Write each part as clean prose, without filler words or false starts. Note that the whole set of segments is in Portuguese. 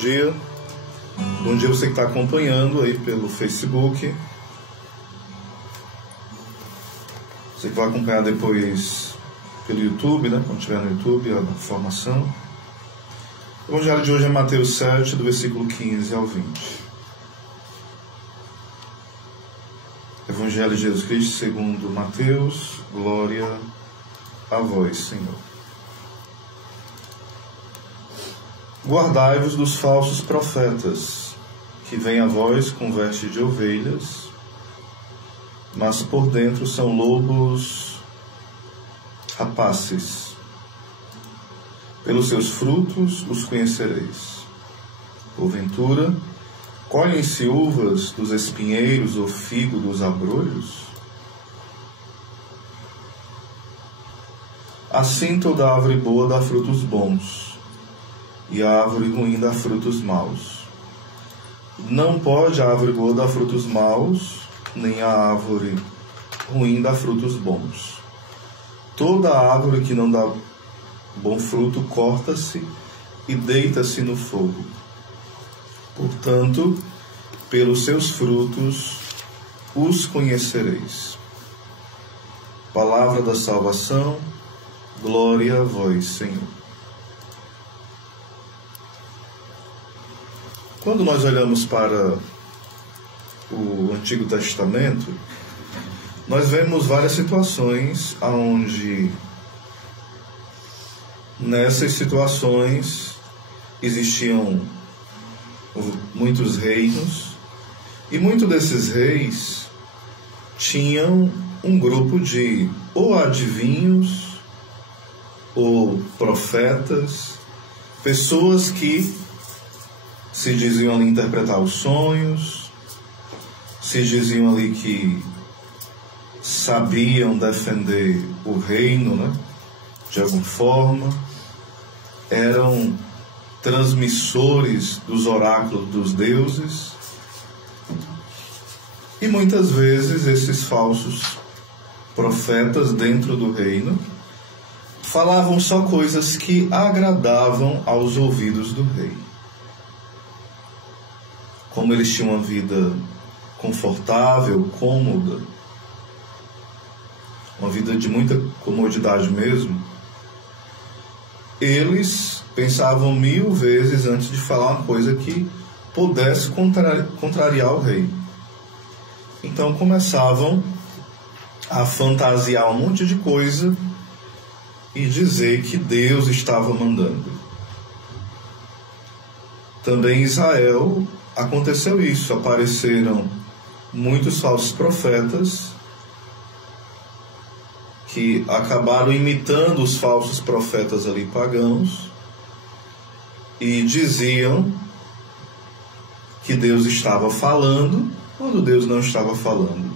dia. Bom dia você que está acompanhando aí pelo Facebook. Você que vai acompanhar depois pelo YouTube, né? Quando estiver no YouTube, a formação. O evangelho de hoje é Mateus 7, do versículo 15 ao 20. Evangelho de Jesus Cristo segundo Mateus. Glória a vós, Senhor. Guardai-vos dos falsos profetas, que vêm a vós com veste de ovelhas, mas por dentro são lobos rapaces. Pelos seus frutos os conhecereis. Porventura, colhem-se uvas dos espinheiros ou figo dos abrolhos? Assim toda árvore boa dá frutos bons, e a árvore ruim dá frutos maus. Não pode a árvore boa dar frutos maus, nem a árvore ruim dar frutos bons. Toda árvore que não dá bom fruto corta-se e deita-se no fogo. Portanto, pelos seus frutos os conhecereis. Palavra da salvação, glória a vós, Senhor. Quando nós olhamos para o Antigo Testamento, nós vemos várias situações onde nessas situações existiam muitos reinos, e muitos desses reis tinham um grupo de ou adivinhos ou profetas, pessoas que se diziam ali interpretar os sonhos, se diziam ali que sabiam defender o reino, né, de alguma forma, eram transmissores dos oráculos dos deuses. E muitas vezes esses falsos profetas dentro do reino falavam só coisas que agradavam aos ouvidos do rei. Como eles tinham uma vida confortável, cômoda, uma vida de muita comodidade mesmo, eles pensavam 1000 vezes antes de falar uma coisa que pudesse contrariar o rei. Então começavam a fantasiar um monte de coisa e dizer que Deus estava mandando. Também em Israel aconteceu isso, apareceram muitos falsos profetas que acabaram imitando os falsos profetas ali pagãos e diziam que Deus estava falando quando Deus não estava falando.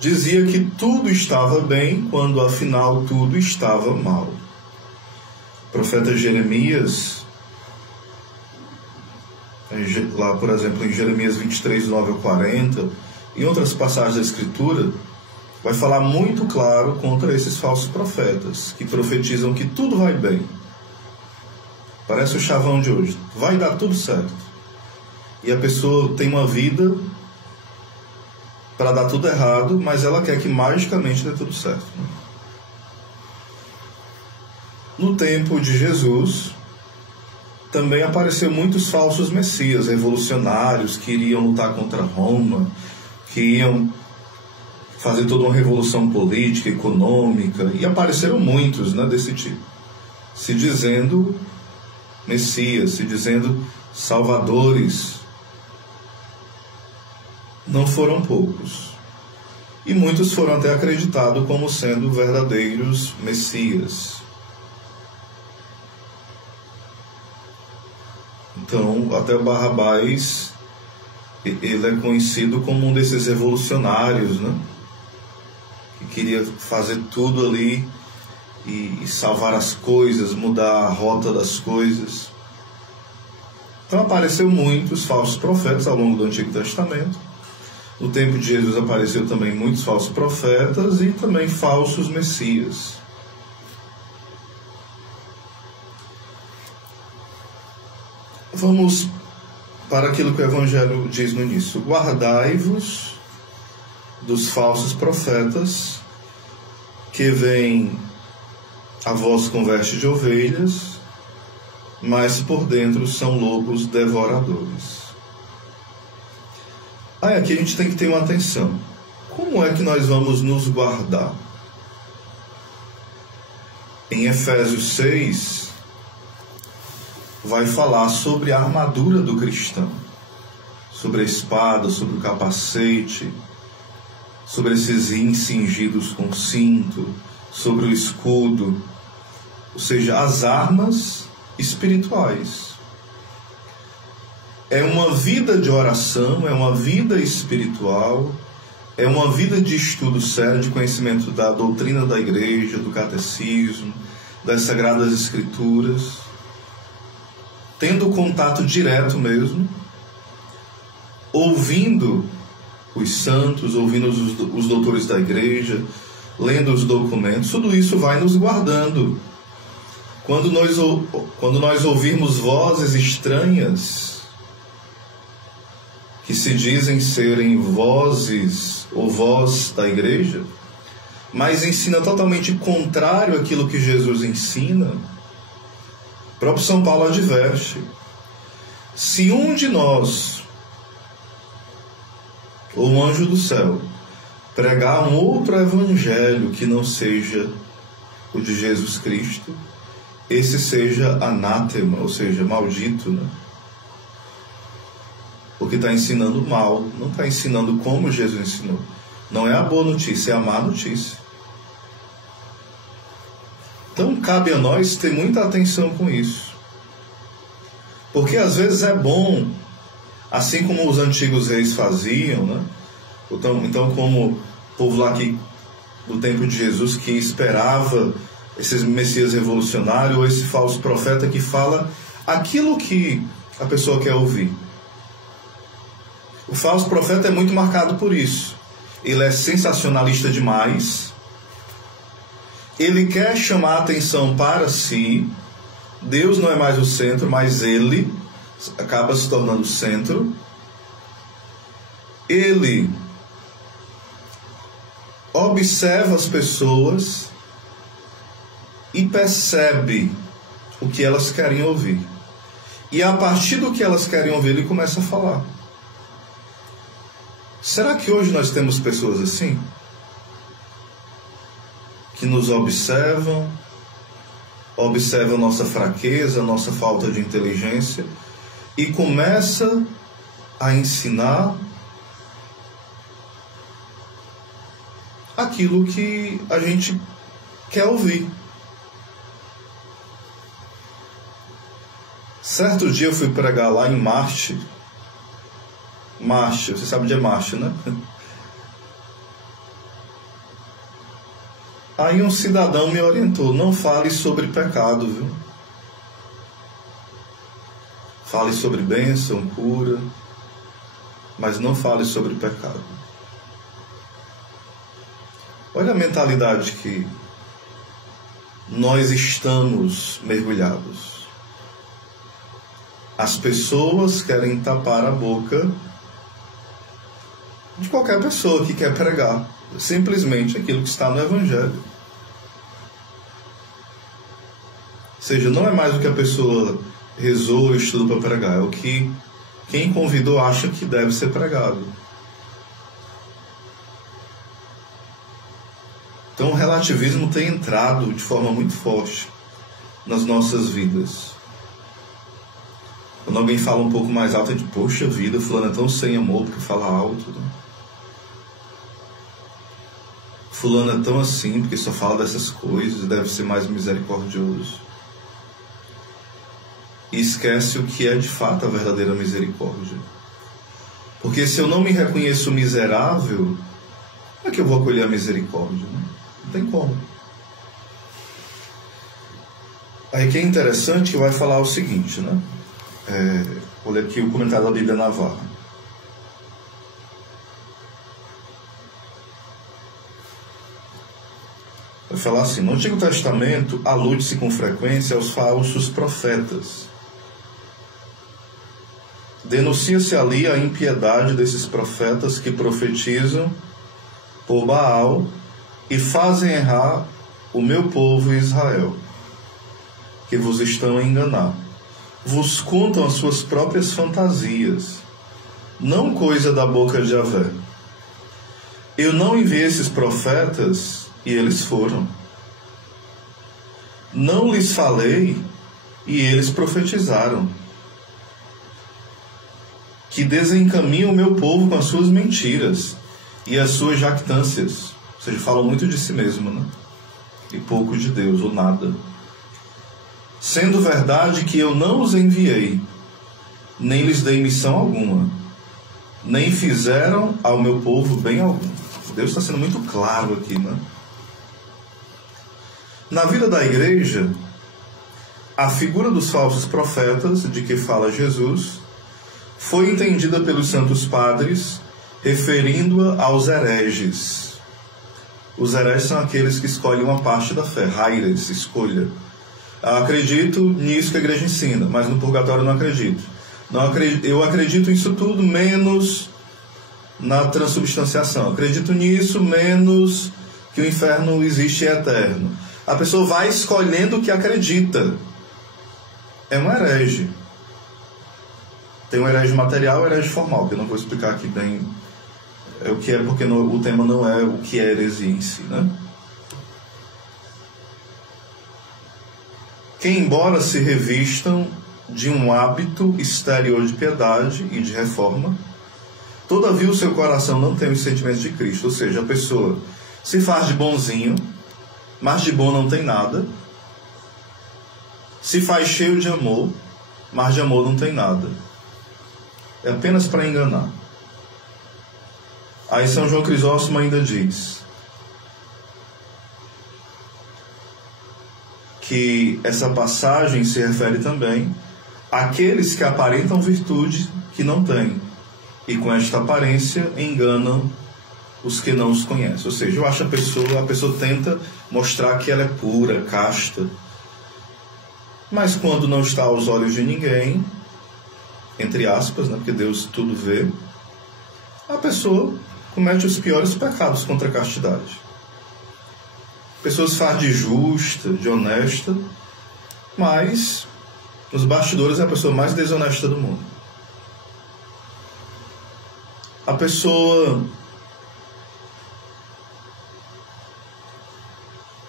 Dizia que tudo estava bem quando afinal tudo estava mal. O profeta Jeremias, lá por exemplo em Jeremias 23, 9 ao 40, em outras passagens da Escritura, vai falar muito claro contra esses falsos profetas que profetizam que tudo vai bem. Parece o chavão de hoje, vai dar tudo certo. E a pessoa tem uma vida para dar tudo errado, mas ela quer que magicamente dê tudo certo. No tempo de Jesus, também apareceram muitos falsos messias, revolucionários, que iriam lutar contra Roma, que iam fazer toda uma revolução política, econômica, e apareceram muitos, né, desse tipo, se dizendo messias, se dizendo salvadores. Não foram poucos. E muitos foram até acreditados como sendo verdadeiros messias. Então, até Barrabás, ele é conhecido como um desses revolucionários, né? Que queria fazer tudo ali e salvar as coisas, mudar a rota das coisas. Então apareceu muitos falsos profetas ao longo do Antigo Testamento. No tempo de Jesus apareceu também muitos falsos profetas e também falsos messias. vamos para aquilo que o Evangelho diz no início: guardai-vos dos falsos profetas, que vêm a vós com veste de ovelhas, mas por dentro são lobos devoradores. Aqui a gente tem que ter uma atenção. Como é que nós vamos nos guardar? Em Efésios 6, vai falar sobre a armadura do cristão, sobre a espada, sobre o capacete, sobre esses rins cingidos com cinto, sobre o escudo, ou seja, as armas espirituais. É uma vida de oração, é uma vida espiritual, é uma vida de estudo sério, de conhecimento da doutrina da igreja, do catecismo, das sagradas escrituras, tendo contato direto mesmo, ouvindo os santos, ouvindo os doutores da igreja, lendo os documentos. Tudo isso vai nos guardando. Quando nós ouvirmos vozes estranhas, que se dizem serem vozes ou voz da igreja, mas ensina totalmente contrário àquilo que Jesus ensina, o próprio São Paulo adverte: se um de nós, ou um anjo do céu, pregar um outro evangelho que não seja o de Jesus Cristo, esse seja anátema, ou seja, maldito, né? Porque está ensinando mal, não está ensinando como Jesus ensinou. Não é a boa notícia, é a má notícia. Então cabe a nós ter muita atenção com isso. Porque às vezes é bom, assim como os antigos reis faziam, né? Então como o povo lá que, no tempo de Jesus, que esperava esse Messias revolucionário, ou esse falso profeta que fala aquilo que a pessoa quer ouvir. O falso profeta é muito marcado por isso. Ele é sensacionalista demais. Ele quer chamar a atenção para si. Deus não é mais o centro, mas ele acaba se tornando o centro. Ele observa as pessoas e percebe o que elas querem ouvir. E a partir do que elas querem ouvir, ele começa a falar. Será que hoje nós temos pessoas assim? Que nos observam nossa fraqueza, nossa falta de inteligência, e começa a ensinar aquilo que a gente quer ouvir. Certo dia eu fui pregar lá em Marte, você sabe onde é Marte, né? Aí um cidadão me orientou: não fale sobre pecado, viu? Fale sobre bênção, cura, mas não fale sobre pecado. Olha a mentalidade que nós estamos mergulhados. As pessoas querem tapar a boca de qualquer pessoa que quer pregar simplesmente aquilo que está no Evangelho. Ou seja, não é mais o que a pessoa rezou ou estudou para pregar, é o que quem convidou acha que deve ser pregado. Então o relativismo tem entrado de forma muito forte nas nossas vidas. Quando alguém fala um pouco mais alto, é de poxa vida, fulano é tão sem amor porque fala alto, né? Fulano é tão assim porque só fala dessas coisas, deve ser mais misericordioso. E esquece o que é de fato a verdadeira misericórdia. Porque se eu não me reconheço miserável, como é que eu vou acolher a misericórdia? Né? Não tem como. Aí que é interessante que vai falar o seguinte, né? Vou ler aqui o comentário da Bíblia Navarra. Vai falar assim: no Antigo Testamento alude-se com frequência aos falsos profetas, denuncia-se ali a impiedade desses profetas que profetizam por Baal e fazem errar o meu povo Israel, que vos estão a enganar. Vos contam as suas próprias fantasias, não coisa da boca de Yahvé. Eu não enviei esses profetas e eles foram. Não lhes falei e eles profetizaram. Que desencaminham o meu povo com as suas mentiras e as suas jactâncias. Ou seja, falam muito de si mesmo, né? E pouco de Deus, ou nada. Sendo verdade que eu não os enviei, nem lhes dei missão alguma, nem fizeram ao meu povo bem algum. Deus está sendo muito claro aqui, né? Na vida da igreja, a figura dos falsos profetas, de que fala Jesus, foi entendida pelos santos padres, referindo-a aos hereges. Os hereges são aqueles que escolhem uma parte da fé, haires, escolha. Eu acredito nisso que a igreja ensina, mas no purgatório eu não acredito. Eu acredito nisso tudo, menos na transubstanciação. Acredito nisso, menos que o inferno existe e é eterno. A pessoa vai escolhendo o que acredita. É um herege. Tem um herege material e um herege formal, que eu não vou explicar aqui bem o que é, porque o tema não é o que é heresia em si, né? Que, embora se revistam de um hábito exterior de piedade e de reforma, todavia o seu coração não tem os sentimentos de Cristo. Ou seja, a pessoa se faz de bonzinho, mas de bom não tem nada. Se faz cheio de amor, mas de amor não tem nada. É apenas para enganar. Aí São João Crisóstomo ainda diz que essa passagem se refere também àqueles que aparentam virtude que não têm, e com esta aparência enganam os que não os conhecem. Ou seja, eu acho a pessoa tenta mostrar que ela é pura, casta, mas quando não está aos olhos de ninguém, entre aspas, né, porque Deus tudo vê, a pessoa comete os piores pecados contra a castidade. A pessoa se faz de justa, de honesta, mas nos bastidores é a pessoa mais desonesta do mundo. A pessoa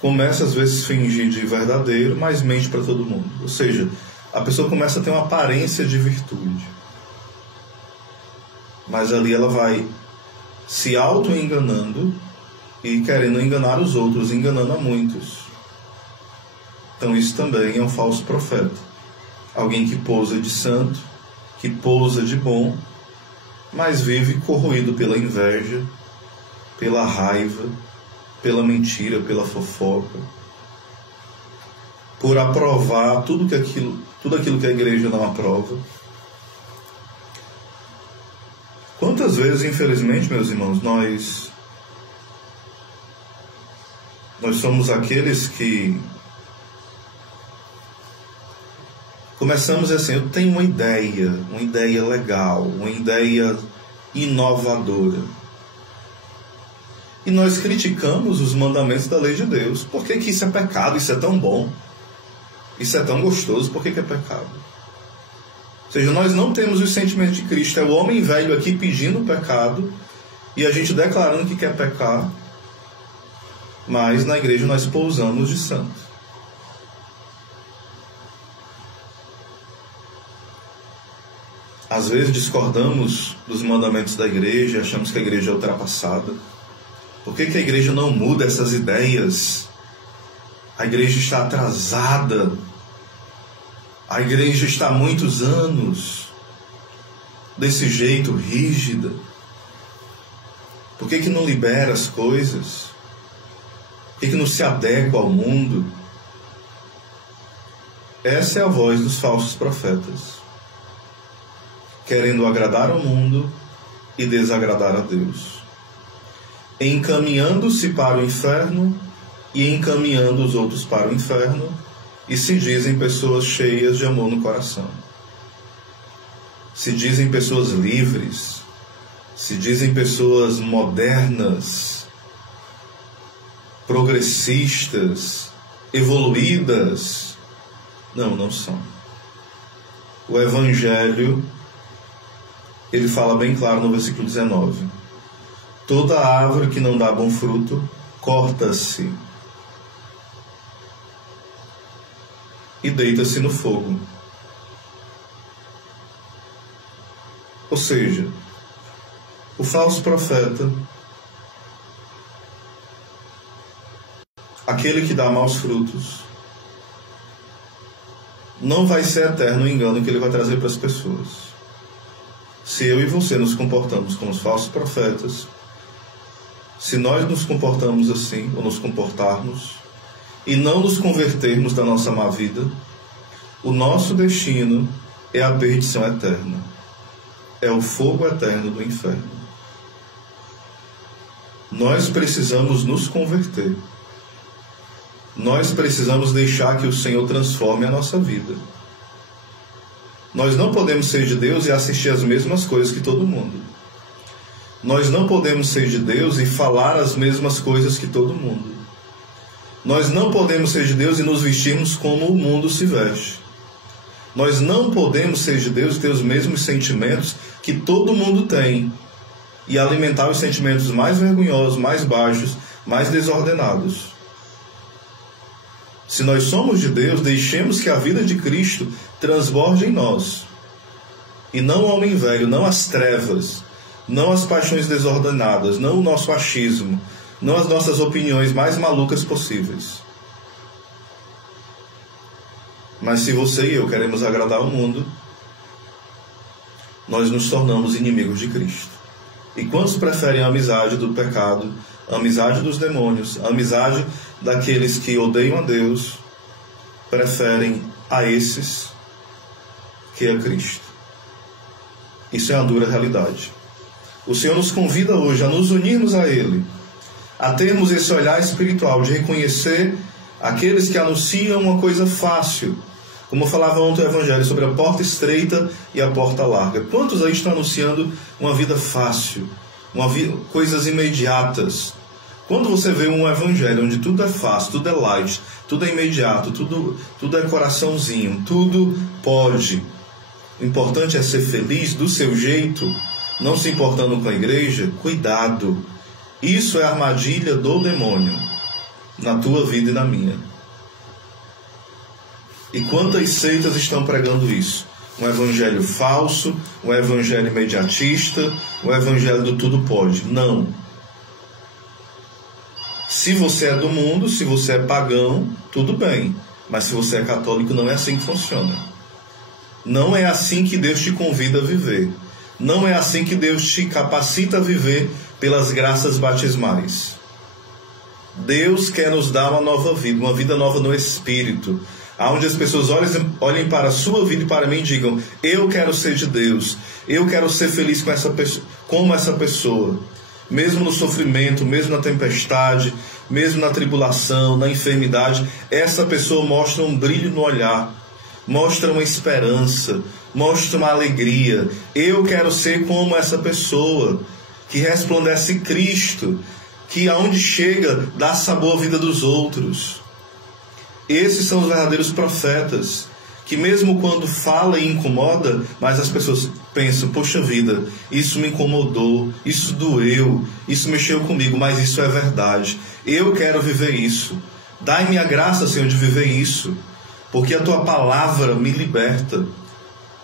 começa às vezes a fingir de verdadeiro, mas mente para todo mundo. Ou seja, a pessoa começa a ter uma aparência de virtude, mas ali ela vai se auto-enganando e querendo enganar os outros, enganando a muitos. Então isso também é um falso profeta. Alguém que pousa de santo, que pousa de bom, mas vive corroído pela inveja, pela raiva, pela mentira, pela fofoca, por aprovar tudo aquilo que a igreja não aprova. Quantas vezes, infelizmente, meus irmãos, nós somos aqueles que começamos assim: eu tenho uma ideia legal, uma ideia inovadora, e nós criticamos os mandamentos da lei de Deus. Por que isso é pecado? Isso é tão bom, isso é tão gostoso, por que é pecado? Ou seja, nós não temos os sentimentos de Cristo. É o homem velho aqui pedindo o pecado e a gente declarando que quer pecar, mas na igreja nós pousamos de santo. Às vezes discordamos dos mandamentos da igreja, achamos que a igreja é ultrapassada. Por que a igreja não muda essas ideias? A igreja está atrasada. A igreja está há muitos anos desse jeito, rígida. Por que não libera as coisas? Por que não se adequa ao mundo? Essa é a voz dos falsos profetas, querendo agradar ao mundo e desagradar a Deus, encaminhando-se para o inferno e encaminhando os outros para o inferno, e se dizem pessoas cheias de amor no coração. se dizem pessoas livres, se dizem pessoas modernas, progressistas, evoluídas. Não, não são. O Evangelho, ele fala bem claro no versículo 19: toda árvore que não dá bom fruto, corta-se e deita-se no fogo. Ou seja, o falso profeta, aquele que dá maus frutos, não vai ser eterno o engano que ele vai trazer para as pessoas. Se eu e você nos comportamos como os falsos profetas, se nós nos comportamos assim, ou nos comportarmos, e não nos convertermos da nossa má vida, o nosso destino é a perdição eterna. É o fogo eterno do inferno. Nós precisamos nos converter. Nós precisamos deixar que o Senhor transforme a nossa vida. Nós não podemos ser de Deus e assistir as mesmas coisas que todo mundo. Nós não podemos ser de Deus e falar as mesmas coisas que todo mundo. Nós não podemos ser de Deus e nos vestirmos como o mundo se veste. Nós não podemos ser de Deus e ter os mesmos sentimentos que todo mundo tem e alimentar os sentimentos mais vergonhosos, mais baixos, mais desordenados. Se nós somos de Deus, deixemos que a vida de Cristo transborde em nós. E não o homem velho, não as trevas, não as paixões desordenadas, não o nosso achismo, não as nossas opiniões mais malucas possíveis. Mas se você e eu queremos agradar o mundo, nós nos tornamos inimigos de Cristo. E quantos preferem a amizade do pecado, a amizade dos demônios, a amizade daqueles que odeiam a Deus, preferem a esses que a Cristo? Isso é uma dura realidade. O Senhor nos convida hoje a nos unirmos a Ele, a termos esse olhar espiritual de reconhecer aqueles que anunciam uma coisa fácil, como eu falava ontem no Evangelho, sobre a porta estreita e a porta larga. Quantos aí estão anunciando uma vida fácil, coisas imediatas? Quando você vê um Evangelho onde tudo é fácil, tudo é light, tudo é imediato, tudo é coraçãozinho, tudo pode. O importante é ser feliz do seu jeito, não se importando com a igreja. Cuidado. Isso é a armadilha do demônio na tua vida e na minha. E quantas seitas estão pregando isso? Um evangelho falso, um evangelho imediatista, um evangelho do tudo pode. Não. Se você é do mundo, se você é pagão, tudo bem. Mas se você é católico, não é assim que funciona. Não é assim que Deus te convida a viver. Não é assim que Deus te capacita a viver pelas graças batismais. Deus quer nos dar uma nova vida, uma vida nova no Espírito, onde as pessoas olhem para a sua vida e para mim e digam: eu quero ser de Deus, eu quero ser feliz como essa pessoa. Mesmo no sofrimento, mesmo na tempestade, mesmo na tribulação, na enfermidade, essa pessoa mostra um brilho no olhar, mostra uma esperança, mostra uma alegria. Eu quero ser como essa pessoa que resplandece Cristo, que aonde chega dá sabor à vida dos outros. Esses são os verdadeiros profetas, que mesmo quando fala e incomoda, mas as pessoas pensam: poxa vida, isso me incomodou, isso doeu, isso mexeu comigo, mas isso é verdade. Eu quero viver isso. Dai-me a graça, Senhor, de viver isso, porque a Tua palavra me liberta.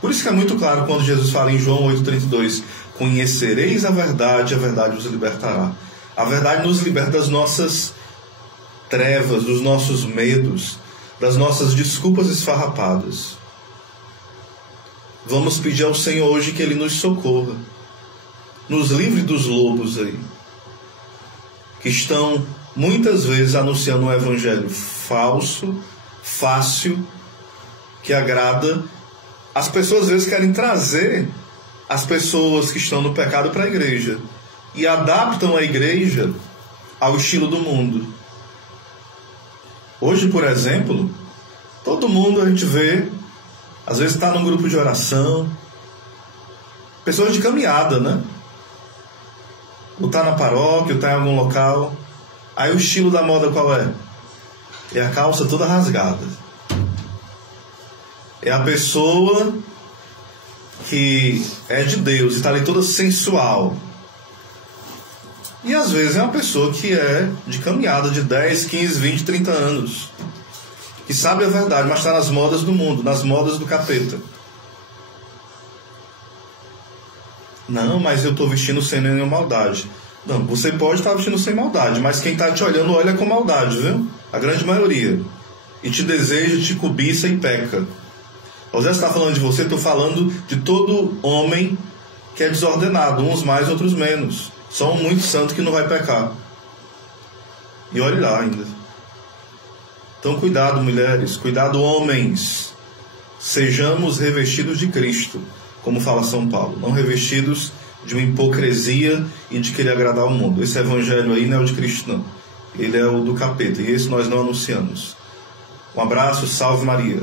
Por isso que é muito claro quando Jesus fala em João 8,32: conhecereis a verdade vos libertará. A verdade nos liberta das nossas trevas, dos nossos medos, das nossas desculpas esfarrapadas. Vamos pedir ao Senhor hoje que Ele nos socorra, nos livre dos lobos aí, que estão muitas vezes anunciando um evangelho falso, fácil, que agrada. As pessoas às vezes querem trazer as pessoas que estão no pecado para a igreja e adaptam a igreja ao estilo do mundo. Hoje, por exemplo, todo mundo a gente vê, às vezes está num grupo de oração, Pessoas de caminhada, né? Ou tá na paróquia, ou tá em algum local. Aí o estilo da moda qual é? É a calça toda rasgada. É a pessoa que é de Deus e está ali toda sensual. E às vezes é uma pessoa que é de caminhada de 10, 15, 20, 30 anos. Que sabe a verdade, mas está nas modas do mundo, nas modas do capeta. Não, mas eu estou vestindo sem nenhuma maldade. Não, você pode estar vestindo sem maldade, mas quem está te olhando olha com maldade, viu? A grande maioria. E te deseja, te cobiça e peca. José está falando de você, estou falando de todo homem que é desordenado, uns mais, outros menos. Só um muito santo que não vai pecar. E olhe lá ainda. Então cuidado, mulheres, cuidado, homens. Sejamos revestidos de Cristo, como fala São Paulo, não revestidos de uma hipocrisia e de querer agradar o mundo. Esse evangelho aí não é o de Cristo, não. Ele é o do capeta, e esse nós não anunciamos. Um abraço, salve Maria.